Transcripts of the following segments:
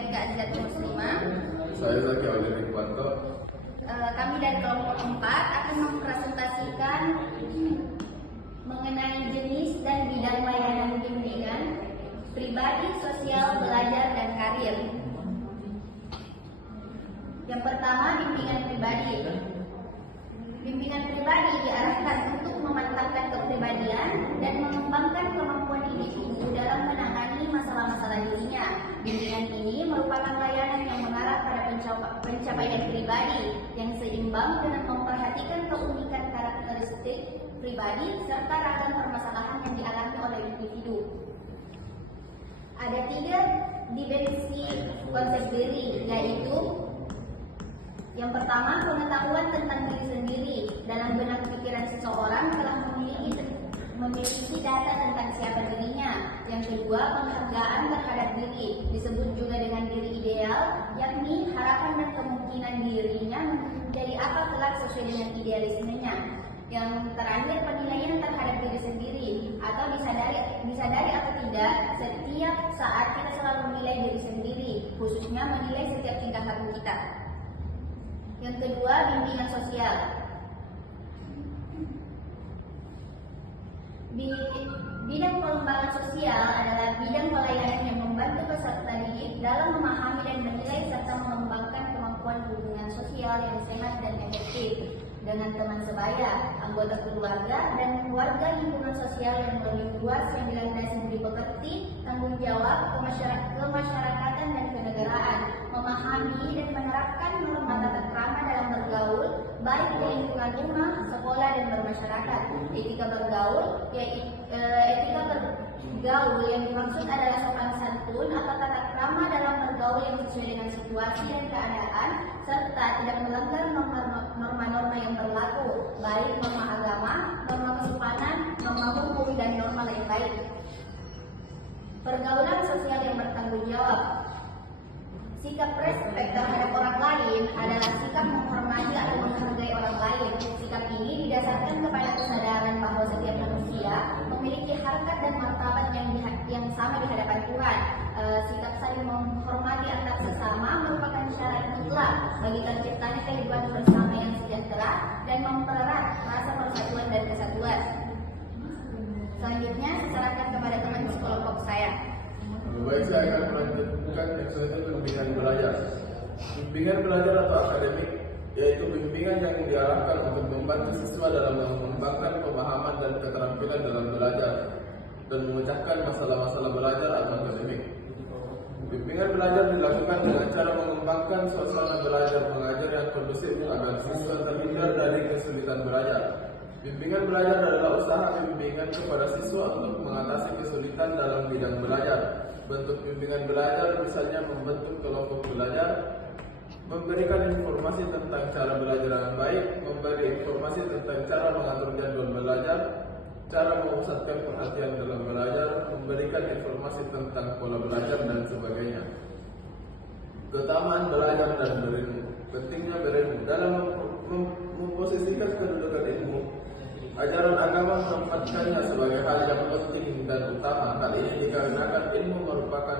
Fika Azizat Muslimah. Saya Zaki Audin Iqwanto. Kami dari kelompok 4 akan mempresentasikan mengenai jenis dan bidang layanan bimbingan pribadi, sosial, belajar, dan karir. Yang pertama, bimbingan pribadi. Bimbingan pribadi diarahkan untuk memantapkan kepribadian dan mengembangkan kemampuan individu dalam menangani masalah-masalah dirinya. Bimbingan ini merupakan layanan yang mengarah pada pencapaian pribadi yang seimbang dengan memperhatikan keunikan karakteristik pribadi serta ragam permasalahan yang dialami oleh individu. Ada 3 dimensi konsep diri, yaitu yang pertama, pengetahuan tentang diri sendiri. Dalam benak pikiran seseorang telah memiliki data tentang siapa dirinya. Yang kedua, penghargaan terhadap diri, disebut juga dengan diri ideal, yakni harapan dan kemungkinan dirinya menjadi apa kelak sesuai dengan idealismenya. Yang terakhir, penilaian terhadap diri sendiri, atau disadari atau tidak, setiap saat kita selalu menilai diri sendiri, khususnya menilai setiap tingkah laku kita. Yang kedua, bimbingan sosial. Bidang pengembangan sosial adalah bidang pelayanan yang membantu peserta didik dalam memahami dan menilai serta mengembangkan kemampuan hubungan sosial yang sehat dan efektif dengan teman sebaya, anggota keluarga, dan keluarga lingkungan sosial yang lebih luas yang dilandasi budi pekerti, tanggung jawab, kemasyarakatan dan kenegaraan, memahami dan menerapkan norma tata krama dalam bergaul, baik di lingkungan rumah, sekolah, dan bermasyarakat. Etika bergaul, etika bergaul yang dimaksud adalah sopan santun atau tata krama dalam bergaul yang sesuai dengan situasi dan keadaan, serta tidak melanggar norma-norma yang berlaku, baik norma agama, norma kesopanan, norma hukum, dan norma lain-lain. Pergaulan sosial yang bertanggung jawab. Sikap respek terhadap orang lain adalah sikap menghormati atau menghargai orang lain. Sikap ini didasarkan kepada kesadaran bahwa setiap manusia memiliki harkat dan martabat yang sama di hadapan Tuhan. Sikap saling menghormati antar sesama merupakan syarat mutlak bagi terciptanya kehidupan bersama yang sejahtera dan mempererat rasa persatuan dan kesatuan. Selanjutnya, saya serahkan kepada teman sekelompok saya. Baik, saya akan melanjutkan episode bimbingan belajar. Bimbingan belajar atau akademik yaitu bimbingan yang diarahkan untuk membantu siswa dalam mengembangkan pemahaman dan keterampilan dalam belajar dan memecahkan masalah-masalah belajar atau akademik. Bimbingan belajar dilakukan dengan cara mengembangkan suasana belajar mengajar yang kondusif agar siswa terhindar dari kesulitan belajar. Bimbingan belajar adalah usaha bimbingan kepada siswa untuk mengatasi kesulitan dalam bidang belajar. Bentuk bimbingan belajar misalnya membentuk kelompok belajar, memberikan informasi tentang cara belajar yang baik, memberi informasi tentang cara mengatur jadwal belajar, cara memusatkan perhatian dalam belajar, memberikan informasi tentang pola belajar, dan sebagainya. Keutamaan belajar dan berilmu. Pentingnya berilmu. Dalam memposisikan kedudukan ilmu, ajaran agama menempatkannya sebagai hal yang penting dan utama. Hal ini dikarenakan ilmu merupakan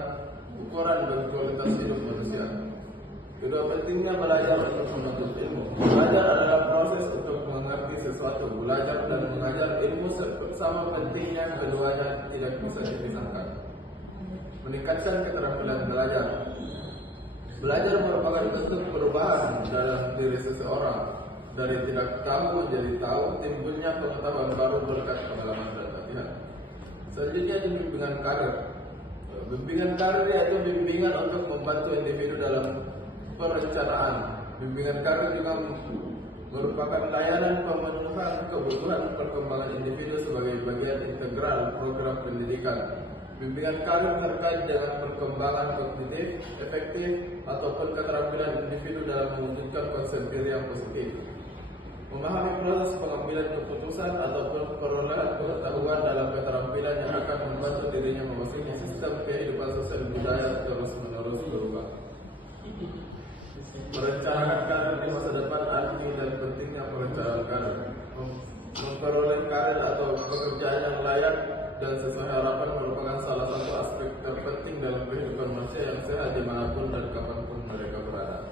ukuran bagi kualitas hidup manusia. Kedua, pentingnya belajar untuk menuntut ilmu. Belajar adalah proses untuk mengerti sesuatu. Belajar dan mengajar ilmu sama pentingnya, keduanya tidak bisa dipisahkan. Meningkatkan keterampilan belajar. Belajar merupakan bentuk perubahan dalam diri seseorang. Dari tidak tahu menjadi tahu, timbulnya pengetahuan baru berkat pengalaman dan latihan. Selanjutnya, bimbingan karir. Bimbingan karir yaitu bimbingan untuk membantu individu dalam perencanaan. Bimbingan karir juga merupakan layanan pemenuhan kebutuhan perkembangan individu sebagai bagian integral program pendidikan. Bimbingan karir terkait dengan perkembangan kognitif, efektif, ataupun keterampilan individu dalam mewujudkan konsep diri yang positif. Memahami proses pengambilan keputusan ataupun perolehan pengetahuan dalam keterampilan yang akan membantu dirinya memasuki sistem kehidupan sosial budaya terus-menerus berubah. Merencanakan karir di masa depan. Arti dan pentingnya perencanaan karir. Memperoleh karir atau pekerjaan yang layak dan sesuai harapan merupakan salah satu aspek terpenting dalam kehidupan manusia yang sehat dimanapun dan kapanpun mereka berada.